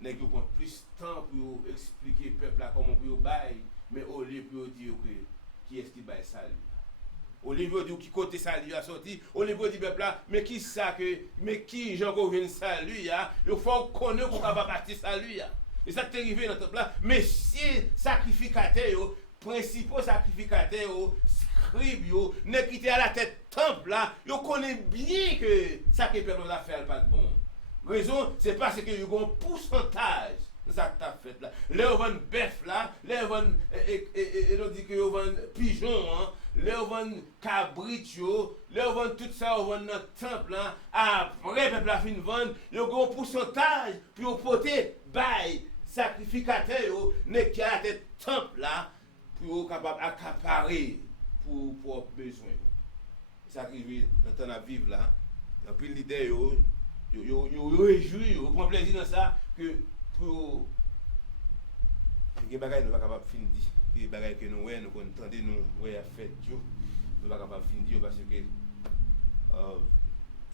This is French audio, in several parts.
nèg yo prend plus temps pour expliquer peuple là comment pour bail, mais au lieu pour dire que qui est-ce qui bail salut. Au lieu de dire qui côté salut a sorti, au lieu de dire peuple là, mais qui ça que mais qui Jean qu'on vient salut ya, il faut connaître pour capable partir salut ya. Et ça t'est arrivé dans le temple là, mais si sacrificateur yo, principaux sacrificateurs yo, scribes yo, ne quitter à la tête temple là, yo connaît bien que ça que peuple a fait pas de bon. Raison, c'est parce que you a un pourcentage de ça que tu as fait là. Là, on vend bœuf là, là, on vend, et on dit que on vend pigeon, hein, là, on vend cabrit, là, on vend tout ça, on vend notre temple là. Après, le peuple a fini de vendre, il y a un pourcentage pour porter bail, sacrificateur, n'est qui a des temples là, pour capable accaparer pour propre besoin. C'est ça qui vit dans le temps à vivre là. Et puis l'idée, yo réjouis, yo prend plaisir dans ça que pour des bagages nous pas capable finir des bagages que nous entendons nous ouais fait yo nous pas capable finir parce que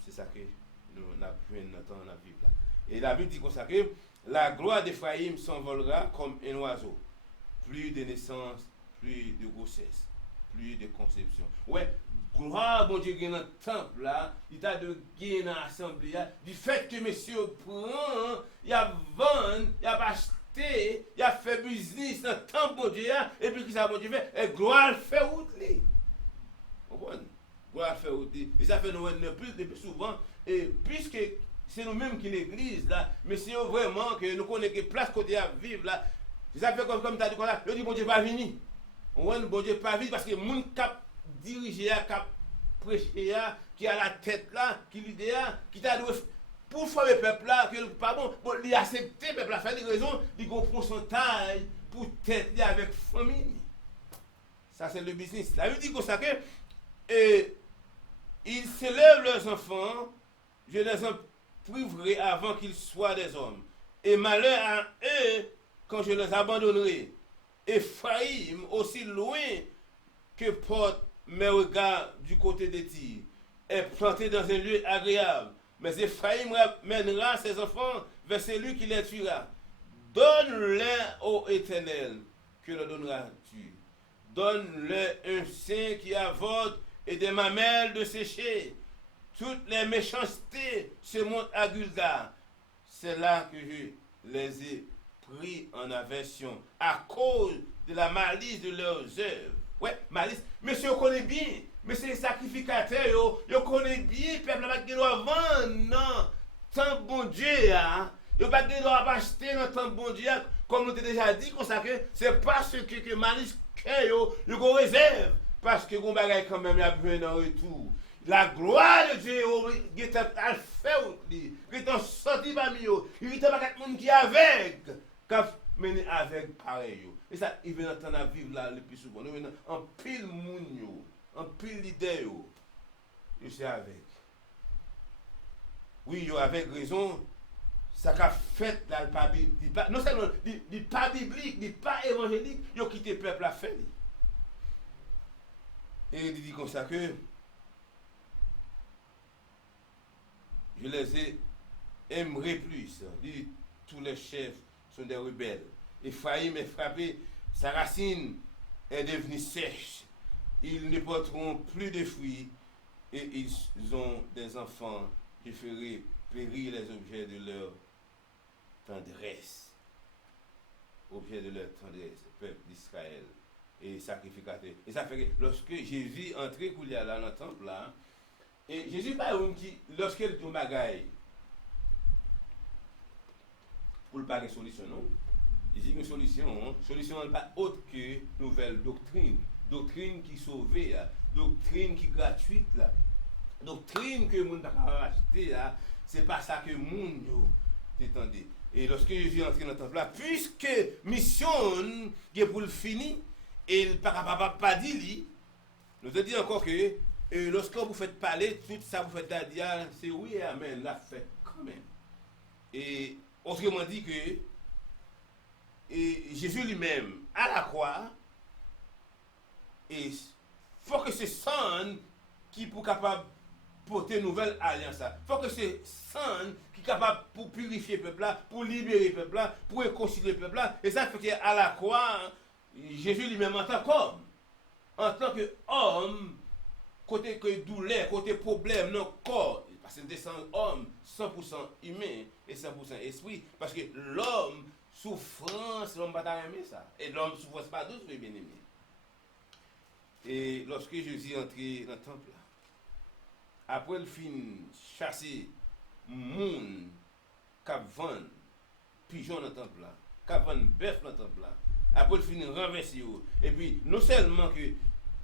c'est ça que nous n'a besoin d'entendre dans vivre là. Et la Bible dit comme ça que la gloire d'Éphraïm s'envolera comme un oiseau. Plus de naissance, plus de grossesse, plus de conception. Ouais, gloire, bon Dieu, dans le temple là, il a de gain dans l'assemblée, du fait que monsieur prend, il a vendu, il a acheté, il a fait business dans le temple, bon Dieu, et puis qui ça, bon Dieu, fait, et gloire fait route. Vous comprenez? Gloire fait route. Et ça fait nous le plus souvent, et puisque c'est nous-mêmes qui l'église là, mais c'est vraiment que nous connaissons que place côté à vivre là, ça fait comme tu as dit, je dis, bon Dieu, pas venir. On voit bon Dieu pas venir parce que les gens qui dirigent, qui prêcher, qui a la tête là, qui l'idée, qui t'a dit pour faire le peuple là, que pas bon, il accepte le peuple là, faire des raisons, il y a un pourcentage pour tête avec famille. Ça c'est le business. La Bible dit comme ça que ils s'élèvent leurs enfants, je les en priverai avant qu'ils soient des hommes. Et malheur à eux quand je les abandonnerai. Ephraïm, aussi loin que portent mes regards du côté des Tyr, est planté dans un lieu agréable. Mais Ephraïm mènera ses enfants vers celui qui les tuera. Donne-leur, ô Éternel, que le donneras-tu. Donne-leur un sein qui avode et des mamelles de sécher. Toutes les méchancetés se montent à Gulga. C'est là que je les ai pris en aversion à cause de la malice de leurs œuvres. Ouais, malice. Monsieur, vous connaissez bien. Mais c'est les sacrificateurs, vous connaissez bien. Le peuple n'a pas de droit à vendre. Non. Tant bon Dieu, vous n'avez pas de droit à acheter dans tant bon Dieu. Comme nous avons déjà dit, c'est parce que malice que vous réserve. Parce que vous avez quand même un retour. La gloire de Dieu, il est à faire, il est sorti parmi eux, il est pas quelqu'un qui est avec, quand mener avec pareil. Et ça, il vient entendre à vivre là le plus souvent. Nous venons en pile moun, en pile l'idée, je suis avec. Oui, yo avec raison, ça qu'a fait là, non seulement, il pas biblique, il pas évangélique, il a quitté le peuple à faire. Et il dit comme ça que je les aimerai plus. Dit, tous les chefs sont des rebelles. Ephraïm est frappé, sa racine est devenue sèche. Ils ne porteront plus de fruits et ils ont des enfants. Je ferai périr les objets de leur tendresse. Objets de leur tendresse, peuple d'Israël et sacrificateur. Et ça fait que lorsque Jésus entrait là dans le temple là, et Jésus pas un qui lorsqu'il dit bagaille pour le pas de solution non. Il dit une solution n'est pas autre que nouvelle doctrine qui sauve, doctrine qui gratuite là. Doctrine que moun pas acheter là, c'est pas ça que moun yo t'entendez. Et lorsque Jésus entre dans le temple là, puisque mission est pour le fini et il pas dit nous te dit encore que lorsque vous faites parler tout ça vous faites dire c'est oui et amen l'a fait quand même. Et autrement dit que Jésus lui-même à la croix et faut que c'est son qui pour capable porter nouvelle alliance. Il faut que c'est sang qui est capable pour purifier le peuple là, pour libérer le peuple là, pour réconcilier le peuple là. Et ça fait qu'à la croix, Jésus lui-même en tant qu'homme, côté que douleur, côté problème, non corps, parce que c'est un homme 100% humain et 100% esprit, parce que l'homme souffrance, l'homme va pas aimer ça. Et l'homme souffrance pas douce, bien aimé. Et lorsque Jésus est entré dans le temple, après le fin chasser moun cap vendre pigeon dans le temple là, cap vendre bœuf dans le temple là, après le fin renverser et puis non seulement que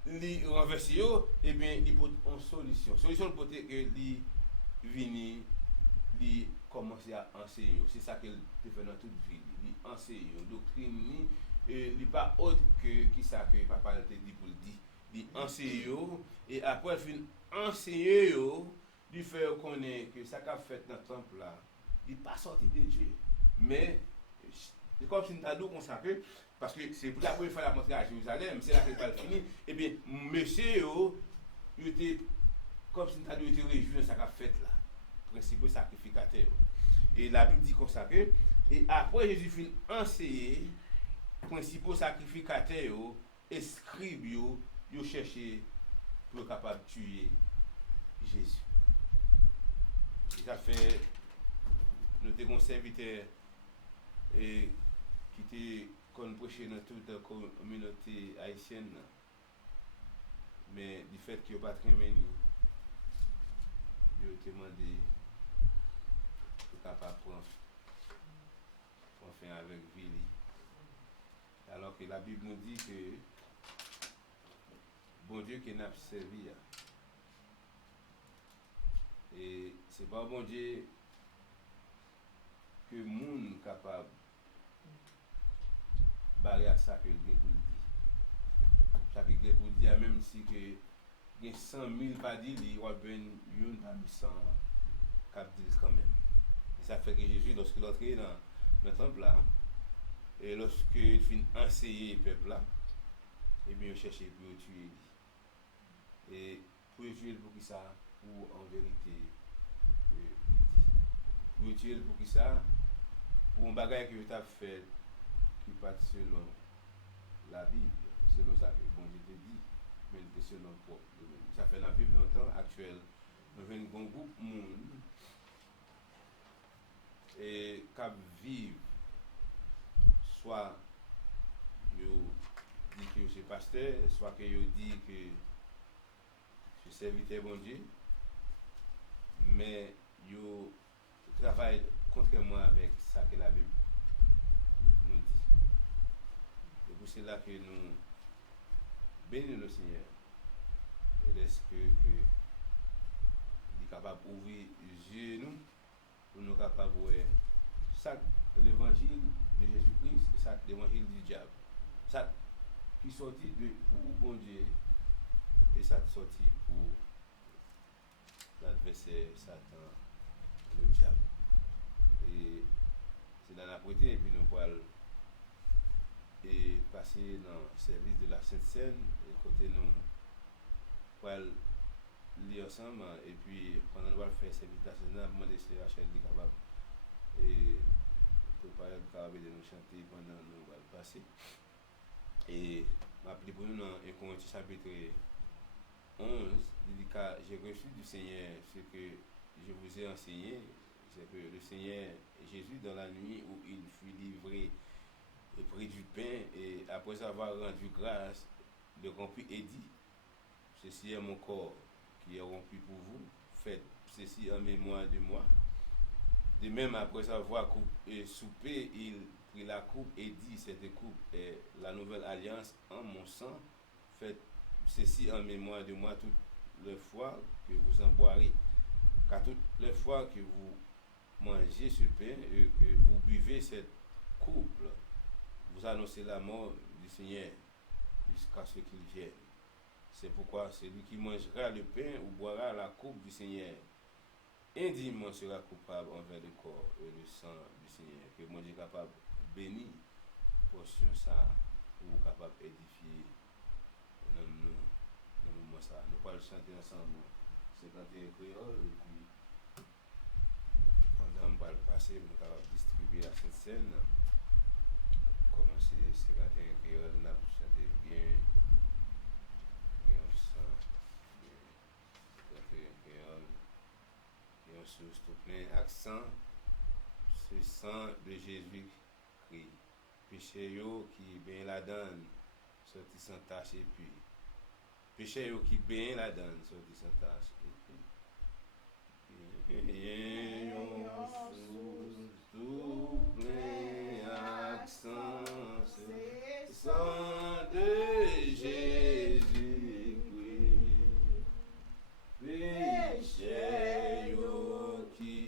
li renverser et bien il faut une solution pour que li vini li commencer à enseigner. C'est ça qu'il fait dans toute vie, li enseigner doctrine et li pas autre que qui ça que papa te dit pour le dire. Il enseigne et après il fin enseigner lui faire connaître que ça qu'a fait dans le temple là il pas sorti de Dieu mais c'est comme si nous avons consacré parce que c'est pour la première fois la montrer à Jérusalem c'est là qu'il va finir et bien monsieur il était comme si nous avons été réjoui de ça qu'a fait là principal sacrificateur et la Bible dit consacré et après Jésus fin enseigner principal sacrificateur et scribe yo cherché pour être capable de tuer Jésus. Et ça fait, nous avons un serviteur qui était prêché dans toute la communauté haïtienne. Mais du fait qu'il n'y a pas très bien, il a demandé pour capable de prendre fin avec Vili. Alors que la Bible nous dit que bon Dieu qui n'a servi. Et c'est pas bon Dieu que moun capable barrer à ça que le pour le dire. Ça que pour le dire même si que il y a 100 000 pas dit il y a une parmi 100 cap dit quand même. Et ça fait que Jésus lorsqu'il est entré dans le temple là et lorsqu'il finit enseigner le peuple là et bien il cherchait pour tuer. Et pour tuer pour qui ça pour en vérité pour tuer pour qui ça pour un bagage que tu as fait qui pas selon la Bible selon ça que bon Dieu te dit mais selon propre ça fait la Bible dans le temps actuel nous avons un bon groupe monde et qui vivent soit yo dit que c'est pasteur soit que yo dit que serviteur bon Dieu, mais yo travaille contrairement avec ça que la Bible nous dit. Et pour cela que nous bénissons le Seigneur et laisse que il est capable d'ouvrir les yeux nous pour nous capables de voir ça l'évangile de Jésus-Christ et ça l'évangile du diable. Ça qui sortit de pour bon Dieu et ça sorti pour l'adversaire Satan, le diable. Et c'est dans la prêté et puis nous allons passer dans le service de la Sainte Seine et côté nous allons lire ensemble et puis pendant nous allons faire service de la Sainte Seine, nous allons demander à Rachel de capable et préparer le carabé de nous chanter pendant nous allons passer. Et m'appeler pour nous dans 1 Corinthiens chapitre 11, j'ai reçu du Seigneur ce que je vous ai enseigné, c'est que le Seigneur Jésus, dans la nuit où il fut livré et prit du pain, et après avoir rendu grâce, le rompit et dit, ceci est mon corps qui est rompu pour vous, faites ceci en mémoire de moi. De même, après avoir soupé, il prit la coupe et dit, cette coupe est la nouvelle alliance en mon sang, faites ceci en mémoire de moi toutes les fois que vous en boirez. Car toutes les fois que vous mangez ce pain et que vous buvez cette coupe, vous annoncez la mort du Seigneur jusqu'à ce qu'il vienne. C'est pourquoi celui qui mangera le pain ou boira la coupe du Seigneur indimement sera coupable envers le corps et le sang du Seigneur. Que mon Dieu est capable de bénir portion ça ou capable d'édifier. Nous allons chanter ensemble 51 créoles, et puis pendant le passé, nous avons distribué la Sainte-Seine. Commencé 51 créoles, nous avons chanté bien, bien sang, bien créole, bien sous tout plein accent, ce sang de Jésus-Christ. Péché yo qui bien la donne, sorti sans tache et puis. Péché yo qui bien la donne, sorti sans tache et puis. Yon sous tout plein accent, c'est sang de Jésus-Christ. Péché yo qui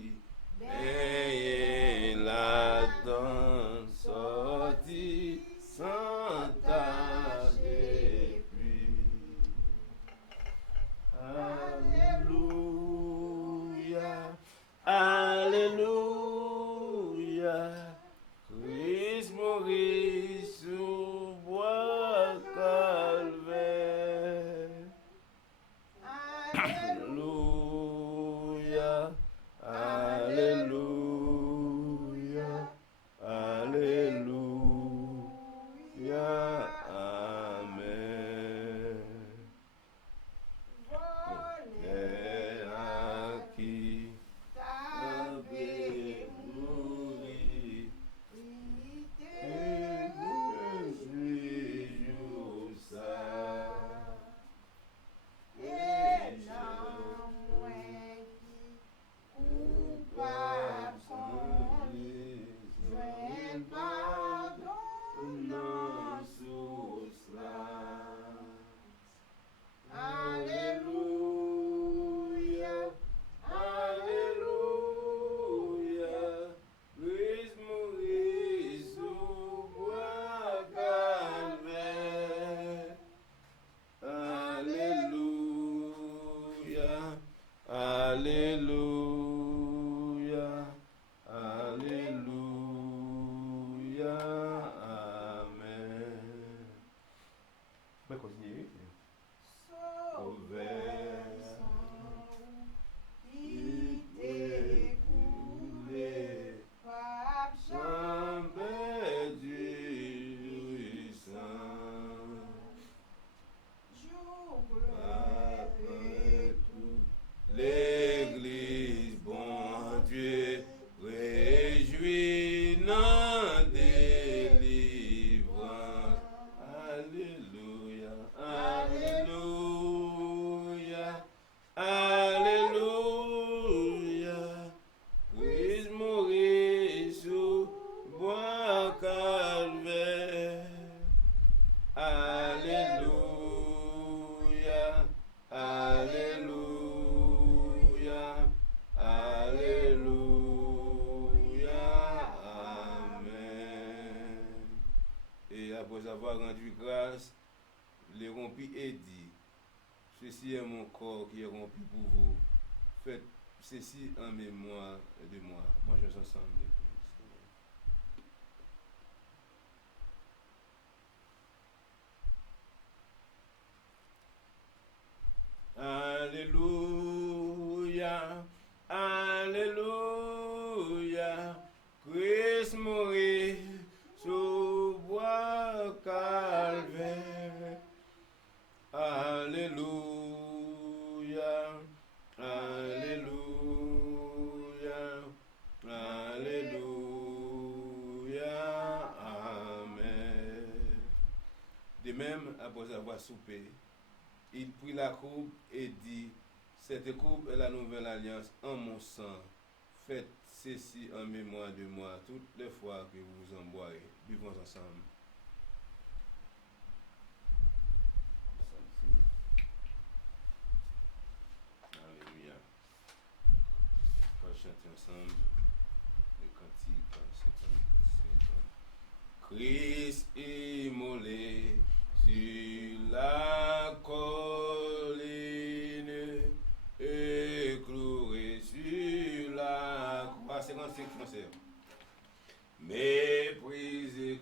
bien la donne, sorti sans tache et puis. Alléluia, Alléluia, Christ mourit sous bois calvaire. Alléluia, Alléluia, Alléluia, Amen. Et à qui t'avait mouru, et suis ça. Et non, coupable sans joint pardon non sous cela. Alléluia, Alléluia, Christ mourit sous bois calvaire. Alléluia, Alléluia, Alléluia, Amen. On va continuer. Sauveur, il t'est coulé, pape Jean du sang. L'Église, bon Dieu, réjouis dans délivrance. Alléluia, Alléluia, Alléluia. Christ mourit sous bois calvaire. Alléluia, Alléluia, Alléluia, Amen. Et après avoir rendu grâce, les rompit et dit, ceci est mon corps qui est rompu pour vous. Faites ceci en mémoire de moi. Mangeons ensemble. Alléluia, Alléluia, Christ mourit sous bois calvaire. Alléluia, Alléluia, Alléluia, Amen. De même, après avoir soupé, il prit la coupe et dit, cette coupe est la nouvelle alliance en mon sang. Faites ceci en mémoire de moi toutes les fois que vous en boirez. Buvons ensemble. Alléluia. On va chanter ensemble le cantique 50. Christ immolé sur la colline et cloué sur la croix. 55 français. Méprisé,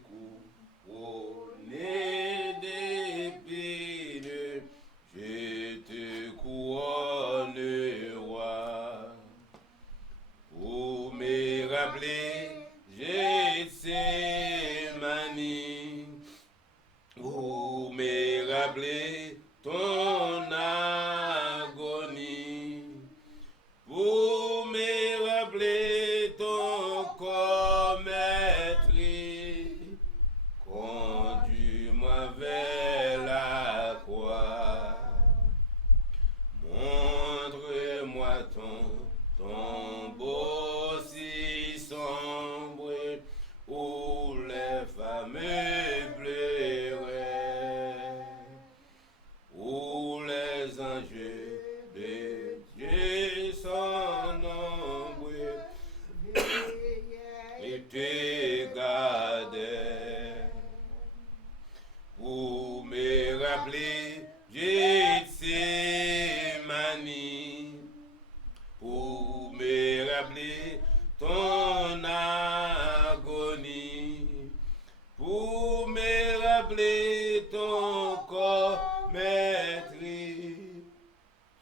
couronné d'épines, je te couronne maîtrise, conduis-moi vers la croix. Montre-moi ton beau si sombre, où les femmes pleuraient, où les anges de Dieu sont nombreux et te gardaient, pour me rappeler Gethsemane, pour me rappeler ton agonie, pour me rappeler ton corps meurtri.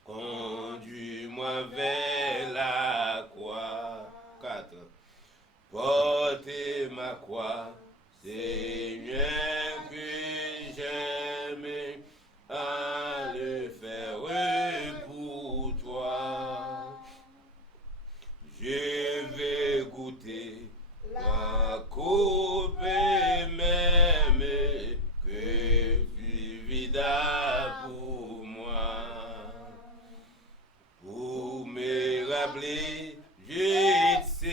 Conduis-moi vers la croix. 4. Portez ma croix, Seigneur, que j'aime à le faire pour toi. Je vais goûter la coupe même que tu vidas pour moi, pour me rappeler Gethsemane,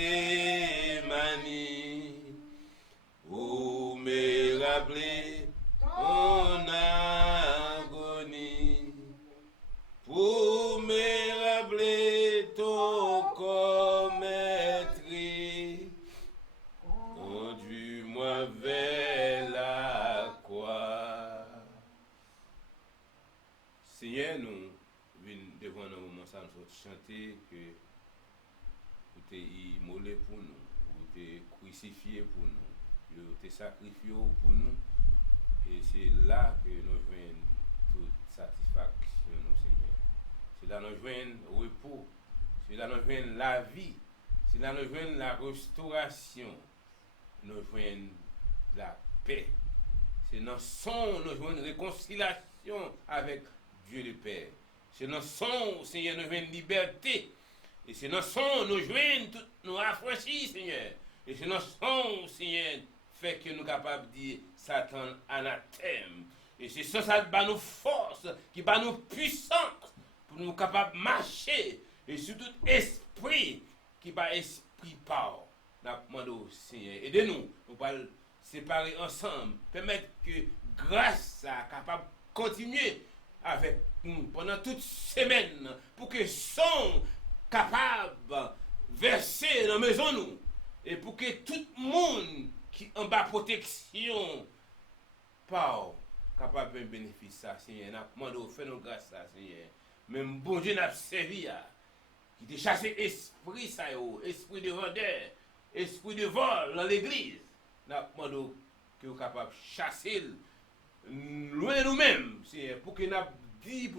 pour me rappeler ton agonie, pour me rappeler ton corps meurtri. Conduis-moi vers la croix. Seigneur, nous venons devant un moment ça nous chanter que vous êtes immolé pour nous, vous êtes crucifié pour nous, vous êtes sacrifié pour nous. Et c'est là que nous venons toute satisfaction, nous, Seigneur. C'est là que nous venons repos, c'est là que nous venons la vie, c'est là que nous venons la restauration, nous venons la paix. C'est dans son nous venons réconciliation avec Dieu le Père. C'est dans son, Seigneur, nous venons liberté. Et c'est dans son nous venons nous affranchir, Seigneur. Et c'est dans son, Seigneur, fait que nous sommes capables de dire Satan anathème. Et c'est ça qui bat nos forces, qui bat nos puissances pour nous capables de marcher. Et surtout esprit qui bat esprit par. Nous demandons au Seigneur, aidez-nous, nous allons séparer ensemble, permettre que grâce soit capable de continuer avec nous pendant toute semaine pour que son capable de verser dans la maison nous et pour que tout le monde qui en bas protection par capable de bénéficier ça Seigneur. Nous demandons fais nous grâce ça Seigneur. Même bon Dieu n'a servi qui te chassé esprit ça esprit de vendeur, esprit de vol dans l'église. Nous demandons que vous capable de chasser loin de nous-mêmes, pour que nous dit